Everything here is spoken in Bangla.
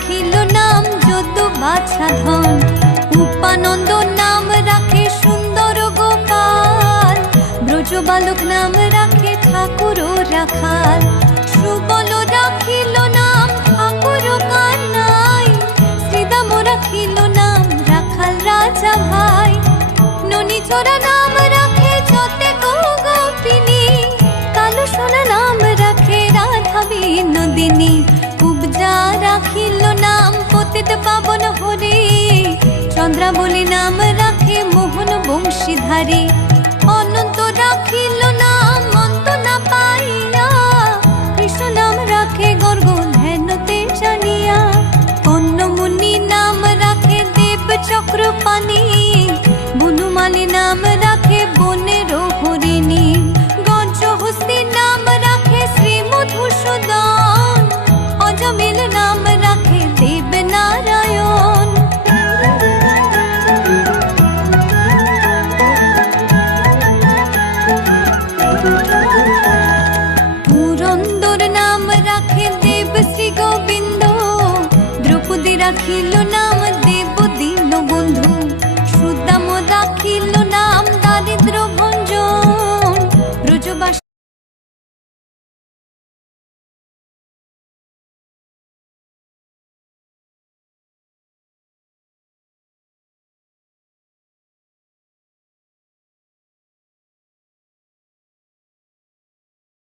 রাখিল নাম যদু বাছা ধন, উপানন্দ নাম রাখে সুন্দর গোপাল, ব্রজ বালক নাম রাখে ঠাকুর রাখাল, সুবল রাখিল নাম ঠাকুর কানাই, শ্রীদাম রাখিল নাম রাখাল রাজা ভাই, ননীচরা নাম রাখে যতে গোপিনী, কালো সোনা নাম রাখে রাধা বিনোদিনী, কুবজা রাখিল নাম পতিত পাবন হরে, চন্দ্রাবলী নাম রাখে মোহন বংশীধারী, অনন্ত রাখিল নাম অন্ত না পাইয়া, কৃষ্ণ নাম রাখে গর্গ ধ্যানতে জানিয়া, কন্যমুনি নাম রাখে দেব চক্রপাণি, বনমালী নাম রাখে বনের হরিণী, গজহস্তি নাম রাখে শ্রী মধুসূদন, অজমিল নাম রাখে দেব নারায়ণ। পুরন্দর নাম রাখে দেব শ্রী গোবিন্দ, দ্রৌপদী রাখিল নাম দেব দীনবন্ধু, সুদাম রাখিল